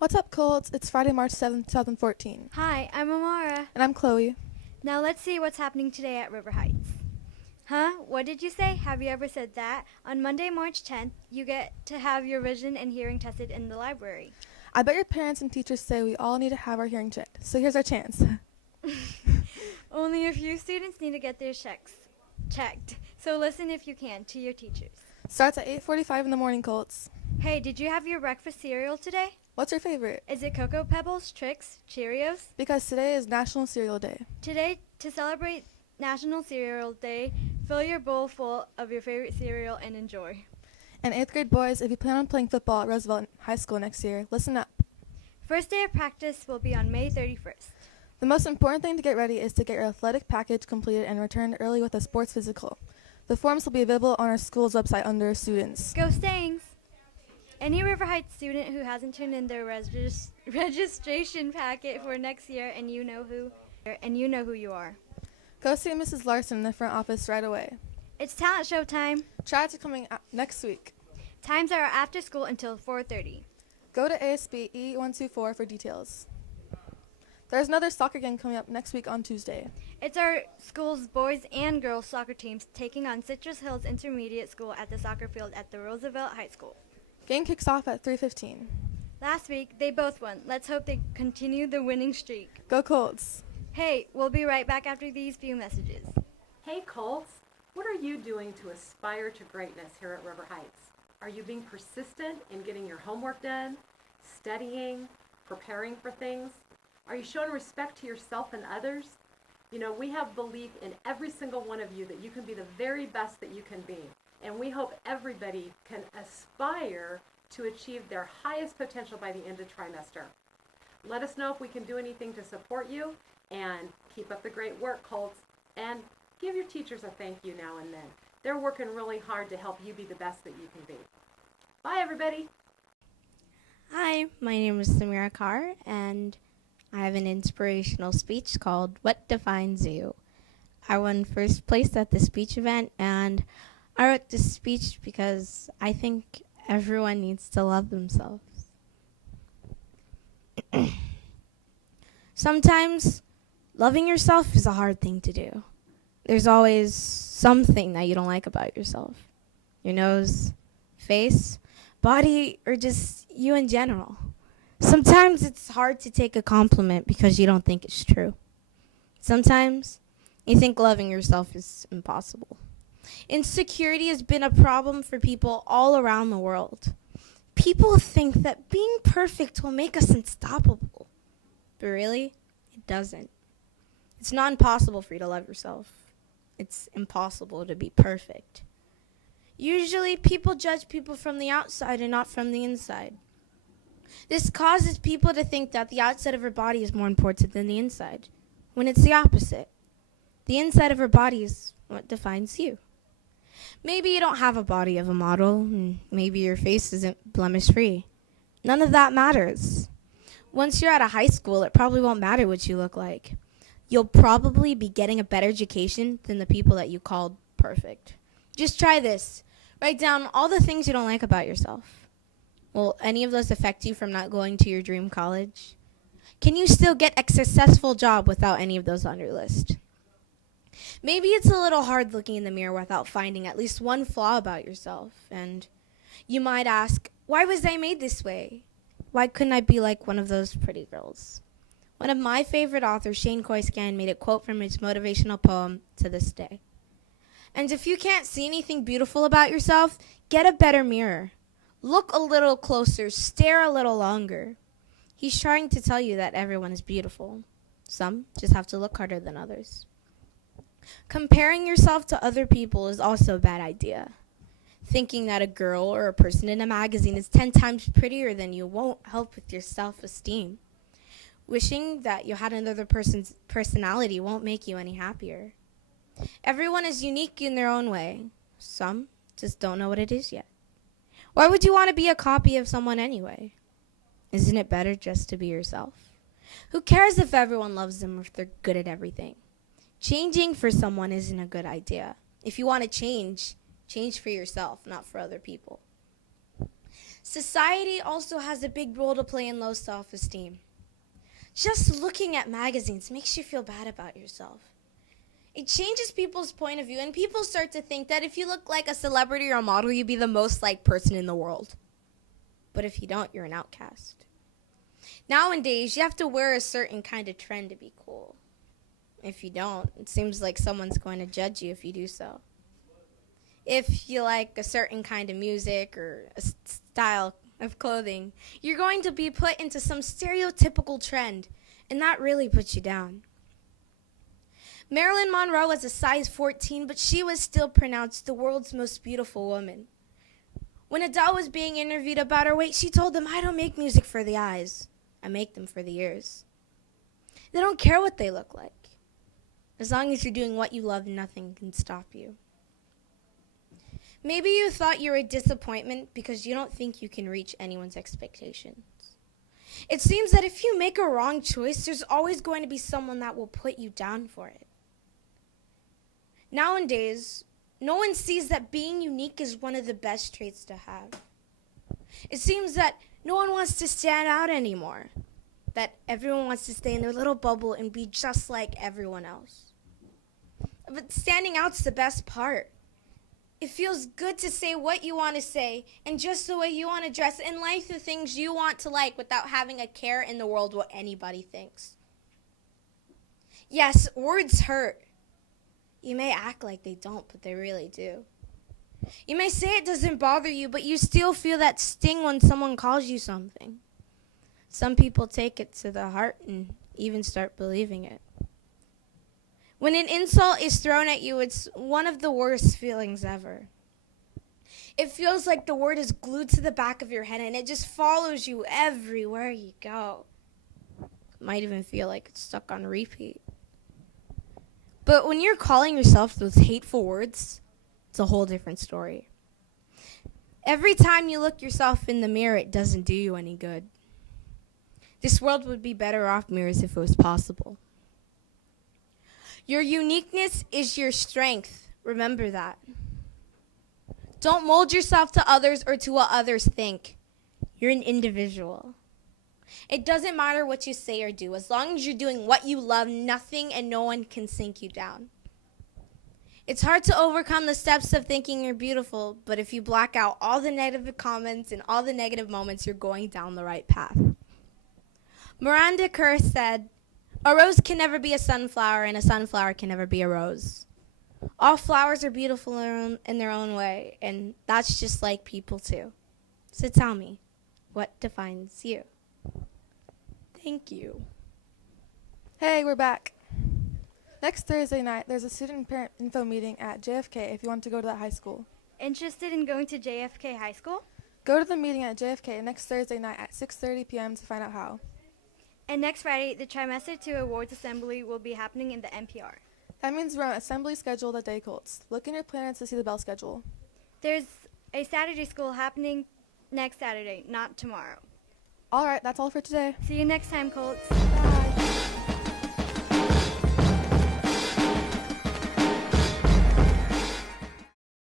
What's up, Colts? It's Friday, March 7th, 2014. Hi, I'm Amara. And I'm Chloe. Now let's see what's happening today at River Heights. Huh? What did you say? Have you ever said that? On Monday, March 10th, you get to have your vision and hearing tested in the library. I bet your parents and teachers say we all need to have our hearing checked, so here's our chance. Only a few students need to get their checks checked, so listen if you can to your teachers. Starts at 8:45 in the morning, Colts. Hey, did you have your breakfast cereal today? What's your favorite? Is it Cocoa Pebbles, Trix, Cheerios? Because today is National Cereal Day. Today, to celebrate National Cereal Day, fill your bowl full of your favorite cereal and enjoy. And 8th grade boys, if you plan on playing football at Roosevelt High School next year, listen up. First day of practice will be on May 31st. The most important thing to get ready is to get your athletic package completed and returned early with a sports physical. The forms will be available on our school's website under Students. Go Stangs! Any River Heights student who hasn't turned in their registration packet for next year and you know who you are. Go see Mrs. Larson in the front office right away. It's talent show time. Try to coming next week. Times are after school until 4:30. Go to ASB E124 for details. There's another soccer game coming up next week on Tuesday. It's our school's boys and girls soccer teams taking on Citrus Hills Intermediate School at the soccer field at the Roosevelt High School. Game kicks off at 3:15. Last week, they both won. Let's hope they continue the winning streak. Go Colts! Hey, we'll be right back after these few messages. Hey Colts, what are you doing to aspire to greatness here at River Heights? Are you being persistent in getting your homework done, studying, preparing for things? Are you showing respect to yourself and others? You know, we have belief in every single one of you that you can be the very best that you can be. And we hope everybody can aspire to achieve their highest potential by the end of trimester. Let us know if we can do anything to support you, and keep up the great work, Colts, and give your teachers a thank you now and then. They're working really hard to help you be the best that you can be. Bye, everybody. Hi, my name is Samira Carr, and I have an inspirational speech called What Defines You. I won first place at the speech event, and I wrote this speech because I think everyone needs to love themselves. Sometimes loving yourself is a hard thing to do. There's always something that you don't like about yourself. Your nose, face, body, or just you in general. Sometimes it's hard to take a compliment because you don't think it's true. Sometimes you think loving yourself is impossible. Insecurity has been a problem for people all around the world. People think that being perfect will make us unstoppable. But really, it doesn't. It's not impossible for you to love yourself. It's impossible to be perfect. Usually, people judge people from the outside and not from the inside. This causes people to think that the outside of her body is more important than the inside, when it's the opposite. The inside of her body is what defines you. Maybe you don't have a body of a model, and maybe your face isn't blemish-free. None of that matters. Once you're out of high school, it probably won't matter what you look like. You'll probably be getting a better education than the people that you called perfect. Just try this. Write down all the things you don't like about yourself. Will any of those affect you from not going to your dream college? Can you still get a successful job without any of those on your list? Maybe it's a little hard looking in the mirror without finding at least one flaw about yourself. And you might ask, why was I made this way? Why couldn't I be like one of those pretty girls? One of my favorite authors, Shane Koiskan, made a quote from his motivational poem to this day. And if you can't see anything beautiful about yourself, get a better mirror. Look a little closer, stare a little longer. He's trying to tell you that everyone is beautiful. Some just have to look harder than others. Comparing yourself to other people is also a bad idea. Thinking that a girl or a person in a magazine is 10 times prettier than you won't help with your self-esteem. Wishing that you had another person's personality won't make you any happier. Everyone is unique in their own way. Some just don't know what it is yet. Why would you want to be a copy of someone anyway? Isn't it better just to be yourself? Who cares if everyone loves them or if they're good at everything? Changing for someone isn't a good idea. If you want to change for yourself, not for other people. Society also has a big role to play in low self-esteem. Just looking at magazines makes you feel bad about yourself. It changes people's point of view, and people start to think that if you look like a celebrity or a model, you'd be the most liked person in the world. But if you don't, you're an outcast. Nowadays, you have to wear a certain kind of trend to be cool. If you don't, it seems like someone's going to judge you if you do so. If you like a certain kind of music or a style of clothing, you're going to be put into some stereotypical trend, and that really puts you down. Marilyn Monroe was a size 14, but she was still pronounced the world's most beautiful woman. When Adele was being interviewed about her weight, she told them, "I don't make music for the eyes. I make them for the ears." They don't care what they look like. As long as you're doing what you love, nothing can stop you. Maybe you thought you were a disappointment because you don't think you can reach anyone's expectations. It seems that if you make a wrong choice, there's always going to be someone that will put you down for it. Nowadays, no one sees that being unique is one of the best traits to have. It seems that no one wants to stand out anymore, that everyone wants to stay in their little bubble and be just like everyone else. But standing out's the best part. It feels good to say what you want to say and just the way you want to dress and like the things you want to like without having a care in the world what anybody thinks. Yes, words hurt. You may act like they don't, but they really do. You may say it doesn't bother you, but you still feel that sting when someone calls you something. Some people take it to the heart and even start believing it. When an insult is thrown at you, it's one of the worst feelings ever. It feels like the word is glued to the back of your head and it just follows you everywhere you go. It might even feel like it's stuck on repeat. But when you're calling yourself those hateful words, it's a whole different story. Every time you look yourself in the mirror, it doesn't do you any good. This world would be better off mirrors if it was possible. Your uniqueness is your strength. Remember that. Don't mold yourself to others or to what others think. You're an individual. It doesn't matter what you say or do. As long as you're doing what you love, nothing and no one can sink you down. It's hard to overcome the steps of thinking you're beautiful, but if you block out all the negative comments and all the negative moments, you're going down the right path. Miranda Kerr said, "A rose can never be a sunflower, and a sunflower can never be a rose. All flowers are beautiful in their own way, and that's just like people too. So tell me, what defines you?" Thank you. Hey, we're back. Next Thursday night, there's a student parent info meeting at JFK if you want to go to that high school. Interested in going to JFK High School? Go to the meeting at JFK next Thursday night at 6:30 p.m. to find out how. And next Friday, the Trimester 2 Awards Assembly will be happening in the NPR. That means we're on assembly scheduled at day Colts. Look in your planners to see the bell schedule. There's a Saturday school happening next Saturday, not tomorrow. All right, that's all for today. See you next time, Colts. Bye.